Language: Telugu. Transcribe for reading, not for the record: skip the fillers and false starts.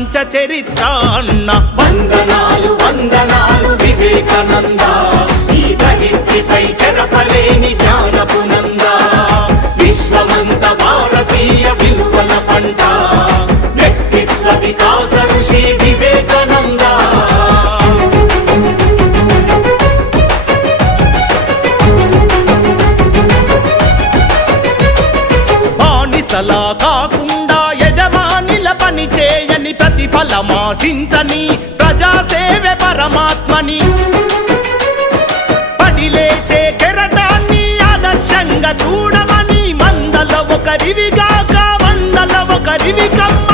సాధించ చరిత్ర అన్న. వందనాలు వందనాలు వివేకానంద, ఈ ధరిత్రిపై చెరపలేని జ్ఞానపు నంద. విశ్వమంత భారతీయ విలువల పంట, వ్యక్తిత్వ వికాస ఋషి వివేకానంద. బానిసలా కాకుండా యజమానిల పని చేయని, ప్రతిఫలమాశించని ప్రజాసేవే పరమాత్మని. పడిలేచే కెరటాన్ని ఆదర్శంగా చూడమని, మందల ఒకరివిగాక వందల ఒకరివి కమ్మ.